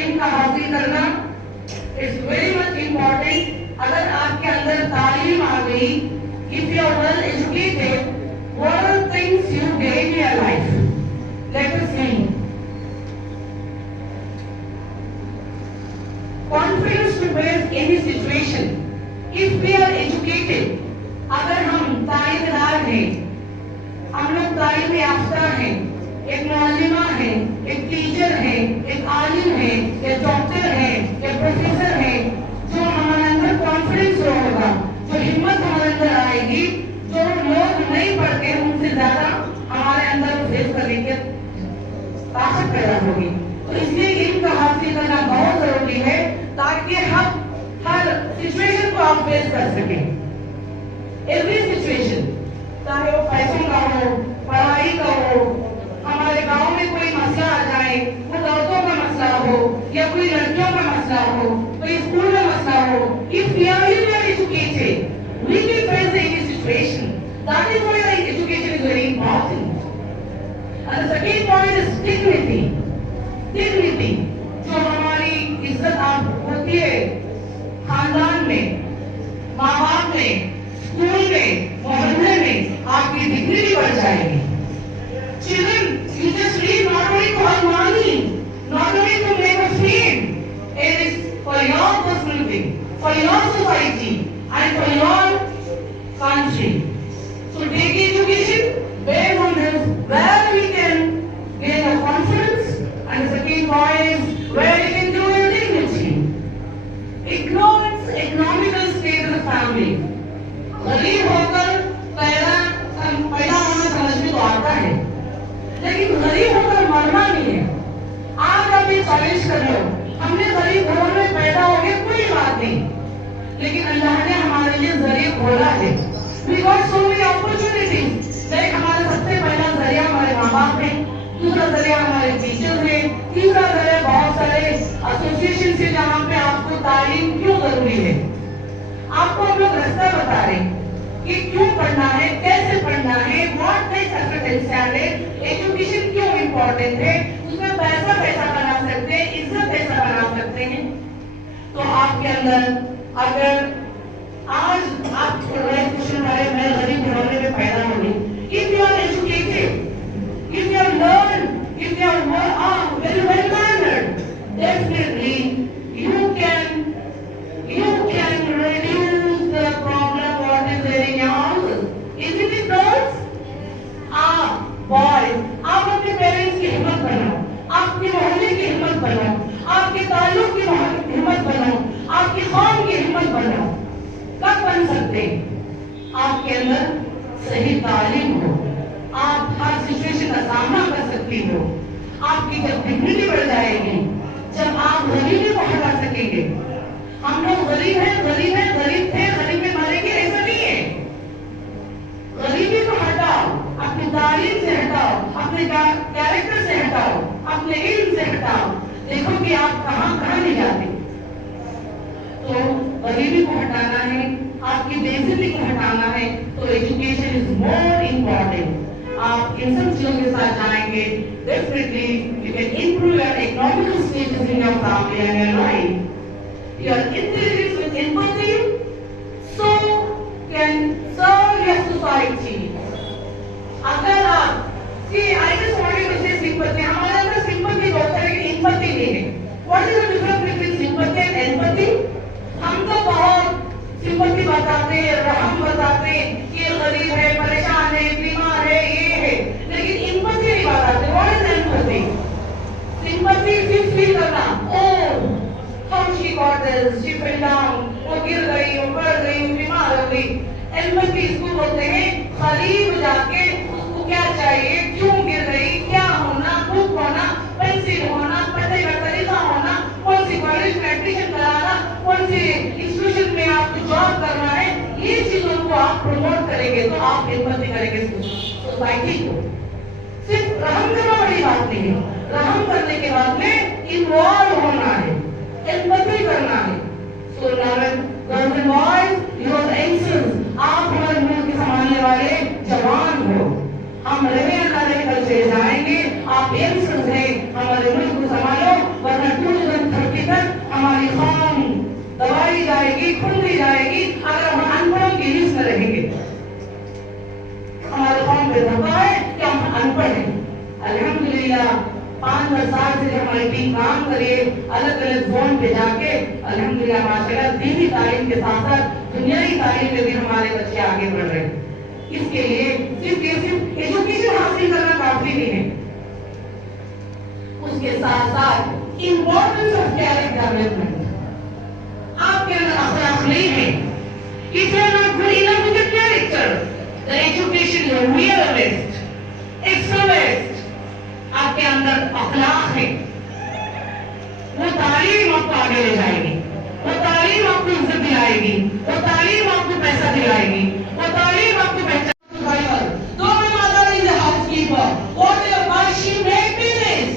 इल्म का हासिल करना इज वेरी मच इम्पोर्टेंट। अगर आपके अंदर तालीम आ गई, if you are well educated, what are the things you gain in your life? Let us see. Confidence to face any situation. If we are educated, अगर हम तालीमदार हैं, हम लोग तालीम याफ्ता हैं, एक मुअल्लिमा है, एक टीचर है, एक आलिम है, एक डॉक्टर है, एक प्रोफेसर है, जो हमारे अंदर कॉन्फिडेंस होगा, जो हिम्मत हमारे अंदर आएगी, जो लोग नहीं पढ़ते उनसे ज्यादा हमारे अंदर फेस करने की ताकत पैदा होगी। तो इसलिए इल्म का हासिल करना बहुत जरूरी है ताकि हम हर सिचुएशन को आप फेस कर सकें। एवरी सिचुएशन, चाहे वो पैसों का हो, पढ़ाई का हो, हमारे गांव में कोई मसला आ जाए, वो औरतों का मसला हो या कोई लड़कियों का मसला हो, कोई स्कूल में मसला हो, if we are educated we can face any situation. That is why education is very important. And the second point is dignity. Dignity, जो हमारी इज्जत आप होती है खानदान में, माँ बाप में, स्कूल में, मोहल्ले में, आपकी डिग्निटी बढ़ जाएगी। Children, you just read not only to earn money, not only to make a fame. It is for your personality, for your society, and for your country. So take education based on this, where we can gain a confidence, and the second point is where you can do your dignity. Ignorance, economical state of the family. गरीब होकर पैदा होना समझ में तो आता है, लेकिन गरीब होकर मरना नहीं है। आज आप ये चैलेंज कर रहे हो, हमने गरीब घरों में पैदा हो गए, कोई बात नहीं, लेकिन अल्लाह ने हमारे लिए जरिए खोला है। We got so many opportunities. Like हमारा सबसे पहला जरिया हमारे माँ बाप है, दूसरा जरिया हमारे टीचर है, तीसरा जरिया बहुत सारे एसोसिएशन से जहाँ पे आपको तालीम क्यों जरूरी है, आपको हम लोग रास्ता बता रहे कि क्यों पढ़ना है, कैसे पढ़ना है, what makes us standard, education क्यों इम्पोर्टेंट है, उसमें पैसा कैसा बना सकते हैं, इज्जत कैसा बना सकते हैं। तो आपके अंदर अगर आज आप क्वेश्चन हमारे मैं गरीब घराने में पैदा हो गई, if you are educated, if you are learned, if you are very well mannered, definitely you can reduce the problem what is there in your houses. Isn't it girls? Boys, आप अपने पेरेंट्स की हिम्मत बनाओ, आपके मोहल्ले की हिम्मत बनाओ, आपके ताल्लुक की हिम्मत बनाओ, आपकी कौम की हिम्मत बनाओ। कब बन सकते हैं? आपके अंदर सही तालीम हो, आप हर सिचुएशन का सामना कर सकती हो, आपकी जब डिग्निटी बढ़ जाएगी, जब आप गरीबी को हटा सकेंगे। हम लोग गरीब हैं, गरीब हैं, गरीब थे, गरीब में मरेंगे, ऐसा नहीं है। गरीबी को हटाओ, अपनी तालीम से हटाओ, अपने कैरेक्टर से हटाओ, अपने इल्म से हटाओ, देखो कि आप कहाँ नहीं जाते। तो गरीबी को हटाना है, आपकी बेइज्जती को हटाना है, तो एजुकेशन इज मोर इम्पोर्टेंट। आप इन सब चीजों के साथ जाएंगे, definitely you can improve your economical status in your family and your life. Your intelligence with empathy so can serve your society. अगर आप I just wanted to say sympathy, हमारे अंदर सिंपैथी होता है लेकिन एम्पैथी नहीं है। What is the difference between sympathy and empathy? हम तो बहुत सिंपैथी बताते हैं, रहम बताते हैं कि ये गरीब है, परेशान है, बीमार है, ये है, लेकिन एम्पैथी नहीं बताते। What is empathy? सिंपैथी सिर्फ फील करना, oh how she got this, she fell down, वो गिर गई, वो पड़ गई, वो बीमार हो गई। एम्पैथी इसको बोलते हैं करीब जाके उसको क्या चाहिए, क्यों गिर गई, क्या होना, भूख होना, पेंसिल होना, पढ़ने का तरीका होना, कौन सी कॉलेज में एडमिशन कराना, कौन सी इंस्टीट्यूशन में आपको जॉब करना है, ये चीजों को आप प्रमोट करेंगे तो आप एम्पैथी करेंगे सोसाइटी को। सिर्फ रहम करना बड़ी बात नहीं है, रहम करने के बाद में इन्वॉल्व होना है, एम्पैथी करना है। So girls and boys, your youngsters, आप हमारे मुल्क के संभालने वाले जवान हो। हम रहे अल्लाह रहे कल से जाएंगे, आप यंगस्टर्स हैं, हमारे मुल्क को संभालो, वरना 2030 दबाई जाएगी, खुली जाएगी अगर हम अनपढ़ों की लिस्ट में रहेंगे। हमारे कौम पे धब्बा है कि हम अनपढ़ हैं। अल्हम्दुलिल्लाह 5 साल से हमारी टीम काम करे, अलग अलग जोन पे जाके अल्हम्दुलिल्लाह माशाल्लाह दीनी तालीम के साथ साथ दुनियावी तालीम में भी हमारे बच्चे आगे बढ़ रहे हैं। इसके लिए सिर्फ एजुकेशन हासिल करना काफी नहीं है, उसके साथ साथ इम्पोर्टेंस ऑफ कैरेक्टर डेवलपमेंट। आपके अंदर अखलाक नहीं है, if you are not good enough with the character, the education is real waste, extra waste. आपके अंदर अखलाक है, वो तालीम आपको आगे ले जाएगी, वो तालीम आपको इज्जत दिलाएगी, वो तालीम आपको पैसा दिलाएगी, वो तालीम आपको पहचान। Though my mother is a housekeeper, whatever, but she made me this.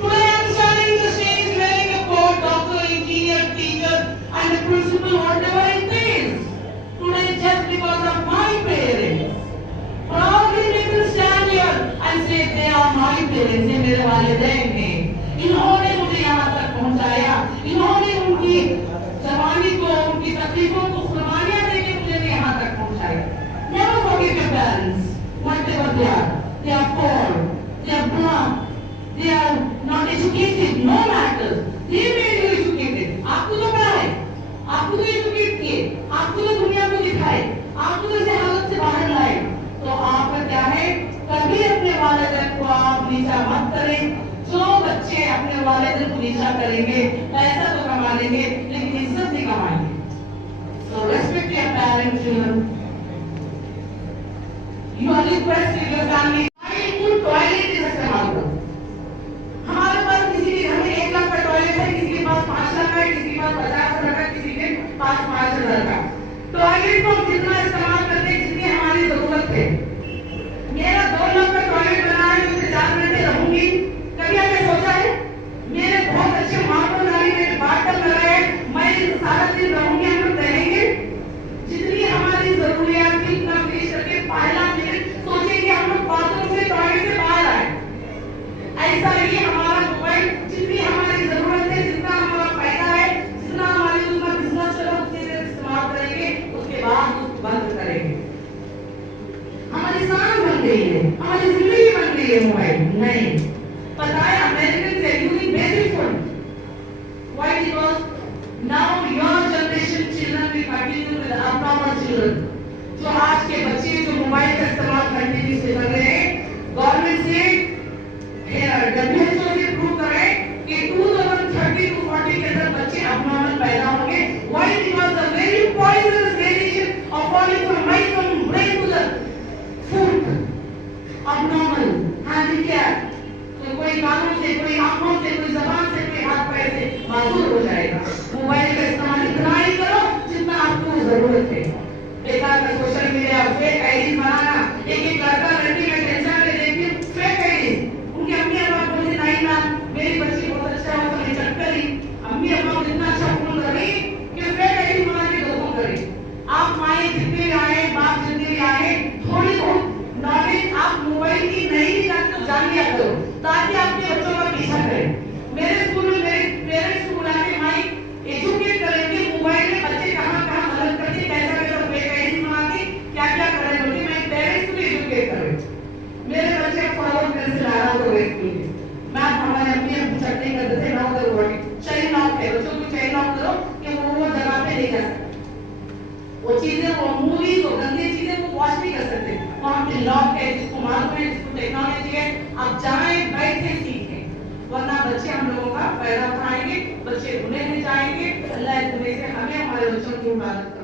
Today I am standing in the stage wearing a coat, doctor, engineer, teacher, and a principal, whatever it is. Today just because of my parents. Proudly we will stand here and say they are my parents. ये मेरे वालिदैन हैं, इन्होंने मुझे यहाँ तक पहुँचाया, इन्होंने उनकी जवानी को, उनकी तकलीफों को कुर्बानियाँ देके मुझे यहाँ तक पहुँचाया। Never forget your parents, whatever they are. They are poor, they are blind, they are not educated, no matter. They made you educated. आपको तो पढ़ा है, आपको तो एजुकेट किए, आपको तो दुनिया को दिखाए, आपको तो इस हालत से बाहर लाए। तो आपका क्या है, कभी अपने वालिदैन को आप नीचा मत करें। जो बच्चे अपने वालिदैन को नीचा करेंगे, पैसा तो कमा लेंगे लेकिन इज्जत नहीं कमाएंगे। So respect your parents, children. You are requested your family to toilet इस्तेमाल करो। हमारे पास किसी के घर में 1 लाख का टॉयलेट है, किसी के पास 5 लाख का है, किसी के पास 50,000 का, किसी के पास 5,000 का। टॉयलेट को जितना इस्तेमाल करते हैं जितनी हमारी जरूरत है। मेरा 2 लाख का टॉयलेट बना है, उससे 4 घंटे रहूंगी। कभी आपने सोचा है? मेरे बहुत अच्छे मार्बल वाली मेरे बाथटब लगा है, मैं सारा दिन रहूंगी, हम लोग रहेंगे। जितनी हमारी जरूरियात थी उतना फिनिश करके पहला सोचेंगे हम लोग बाथरूम से टॉयलेट से बाहर आए। ऐसा ही हमारा मोबाइल, जितनी हमारी जरूरत है, जितना हमारा फायदा है, जितना हमारे उसका बिजनेस चलो उतनी देर इस्तेमाल करेंगे, उसके बाद उसको बंद करेंगे। हमारी शान बन गई है, हमारी जिंदगी बन गई है मोबाइल। नहीं, पता है अमेरिकन से using basic phone. Why? Because now your generation children will continue with abnormal children. जो आज के बच्चे जो मोबाइल का इस्तेमाल कंटिन्यू से कर रहे हैं, गवर्नमेंट से WHO से प्रूव करें कि 2030 to 40 के अंदर बच्चे abnormal पैदा होंगे। Why? Because the very poisonous radiation of falling from mind from brain to the food, abnormal, handicap, कोई कानों से, कोई आंखों से, कोई जबान से, कोई हाथ पैर से मासूर हो जाएगा। मोबाइल का इस्तेमाल इतना ही करो जितना आपको जरूरत है। बेकार का सोशल मीडिया, फेक आईडी बनाना, एक लड़का लड़की में टेंशन में देखिए फेक आईडी। उनकी अम्मी अम्मा बोलती नहीं मैम मेरी बच्ची बहुत अच्छा हो तो मैं चेक करी, अम्मी अम्मा इतना अच्छा फोन कर रही कि फेक आईडी बना के दोस्तों करी। आप माए जितने भी आए, बाप जितने भी आए, थोड़ी बहुत नॉलेज आप मोबाइल की नहीं जानते तो जान लिया करो ताकि आपके बच्चों का पीछा करें। मेरे स्कूल में मेरे पेरेंट्स को बुला के माई एजुकेट करेंगे मोबाइल में बच्चे कहाँ कहाँ गलत करते, कैसा कैसा फेक आईडी बना के क्या क्या कर रहे हैं, मैं पेरेंट्स को भी एजुकेट करें। मेरे बच्चे फॉलो करने से नाराज हो गए स्कूल में। मैम हमारे अम्मी अब चटनी करते थे, लॉक करो बॉडी, चेन लॉक है, बच्चों को चेन लॉक करो कि वो जगह पे ले जा सकते। वो चीजें, वो मूवीज, वो गंदी चीजें वो वॉच नहीं कर सकते। वहाँ पे लॉक है, जिसको मालूम है, जिसको टेक्नोलॉजी है, आप जाएं बैठ के सीखें, वरना बच्चे हम लोगों का फायदा उठाएंगे, बच्चे भूले नहीं जाएंगे। अल्लाह से हमें हमारे बच्चों की हिफाजत